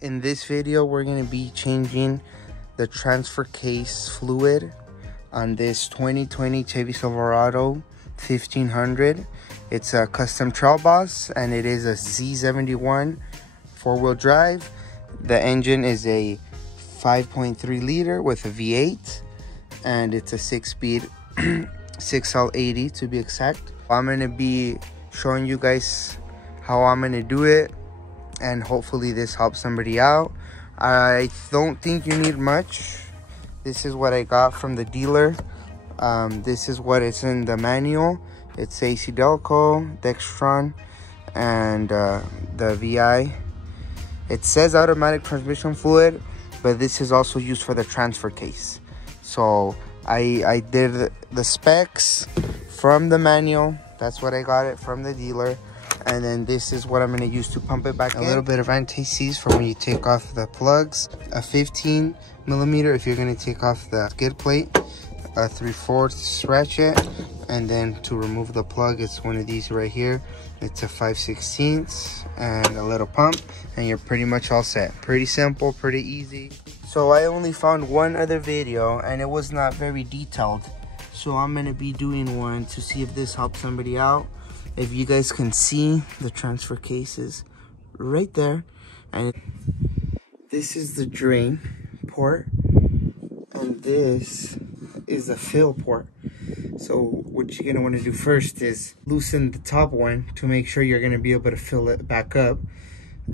in this video, we're going to be changing the transfer case fluid on this 2020 Chevy Silverado 1500. It's a custom trail boss, and it is a Z71 four-wheel drive. The engine is a 5.3 liter with a V8, and it's a 6-speed 6L80 to be exact. I'm going to be showing you guys how I'm going to do it, and hopefully this helps somebody out. I don't think you need much. This is what I got from the dealer. This is what is in the manual. It's AC Delco, Dextron, and the VI. It says automatic transmission fluid, but this is also used for the transfer case. So I did the specs from the manual. That's what I got it from the dealer. And then this is what I'm going to use to pump it back in. A little bit of anti-seize for when you take off the plugs. A 15 millimeter if you're going to take off the skid plate. A 3/4 ratchet. And then to remove the plug, it's one of these right here. It's a 5/16 and a little pump, and you're pretty much all set. Pretty simple, pretty easy. So I only found one other video, and it was not very detailed. So I'm going to be doing one to see if this helps somebody out. If you guys can see, the transfer case is right there, and this is the drain port, and this is the fill port. So what you're gonna want to do first is loosen the top one to make sure you're gonna be able to fill it back up,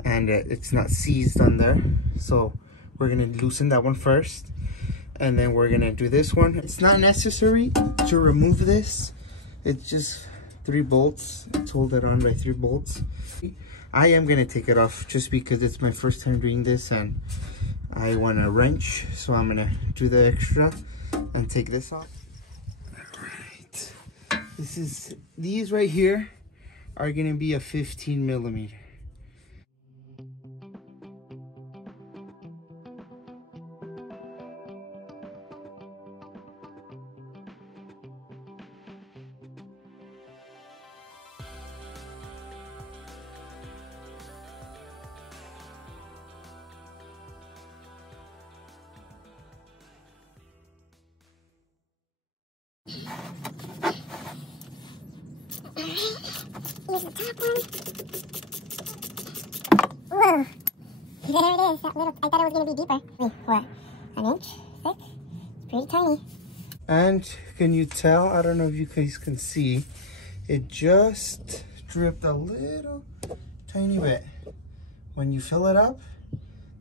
and it's not seized on there. So we're gonna loosen that one first, and then we're gonna do this one. It's not necessary to remove this. It's just 3 bolts. It's holded on by 3 bolts. I am gonna take it off just because it's my first time doing this and I want a wrench, so I'm gonna do the extra and take this off. These right here are gonna be a 15 millimeter. Here's the top one. Whoa. There it is. That little, I thought it was going to be deeper. Wait, what? An inch thick? It's pretty tiny. And can you tell? I don't know if you guys can see. It just dripped a little tiny bit. When you fill it up,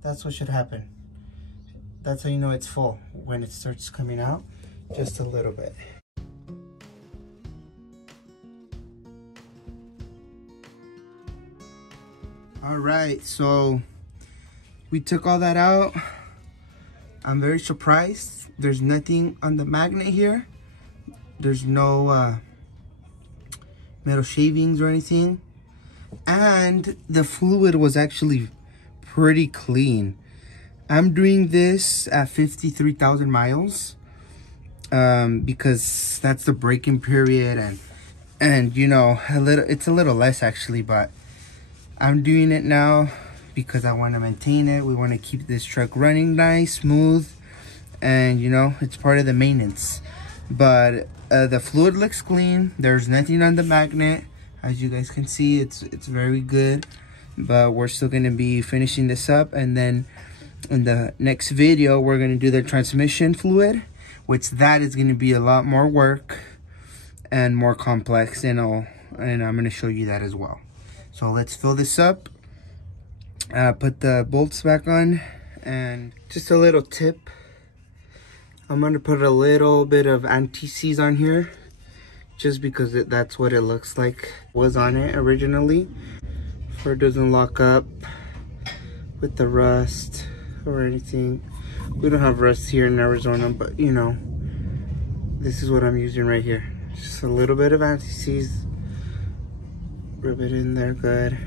that's what should happen. That's how you know it's full. When it starts coming out, just a little bit. All right, so we took all that out. I'm very surprised. There's nothing on the magnet here. There's no metal shavings or anything. And the fluid was actually pretty clean. I'm doing this at 53,000 miles because that's the braking period, and you know, it's a little less actually, but I'm doing it now because I want to maintain it. We want to keep this truck running nice, smooth, and you know, it's part of the maintenance. But the fluid looks clean. There's nothing on the magnet. As you guys can see, it's very good. But we're still going to be finishing this up, and then in the next video we're going to do the transmission fluid, which that is going to be a lot more work and more complex, and I'm going to show you that as well. So let's fill this up, put the bolts back on, and just a little tip. I'm gonna put a little bit of anti-seize on here, just because that's what it looks like was on it originally, for it doesn't lock up with the rust or anything. We don't have rust here in Arizona, but you know, this is what I'm using right here. Just a little bit of anti-seize. Rub it in there good.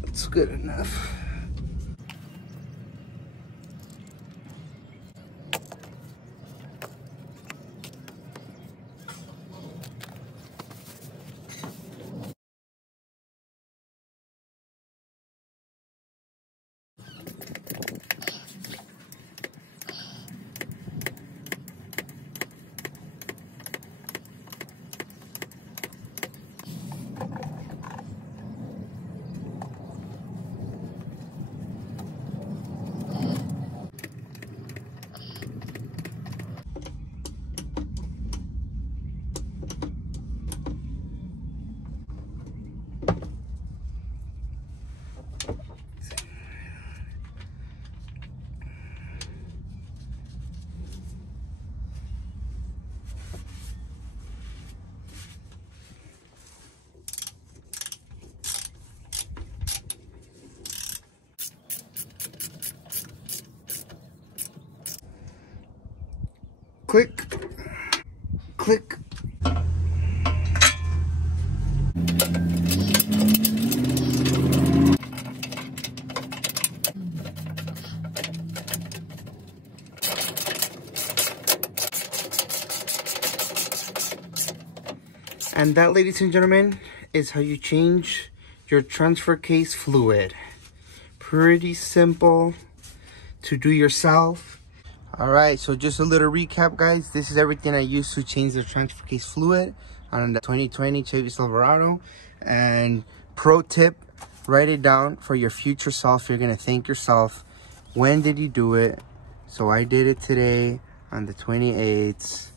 That's good enough. click, click. And that, ladies and gentlemen, is how you change your transfer case fluid. Pretty simple to do yourself. All right, so just a little recap, guys. This is everything I used to change the transfer case fluid on the 2020 Chevy Silverado. And pro tip, write it down for your future self. You're gonna thank yourself. When did you do it? So I did it today on the 28th.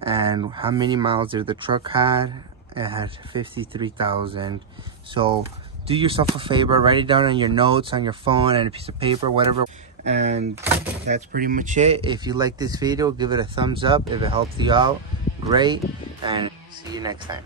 And how many miles did the truck had? It had 53,000. So do yourself a favor, write it down on your notes, on your phone, and a piece of paper, whatever. And that's pretty much it. If you like this video, give it a thumbs up. If it helps you out, great. And see you next time.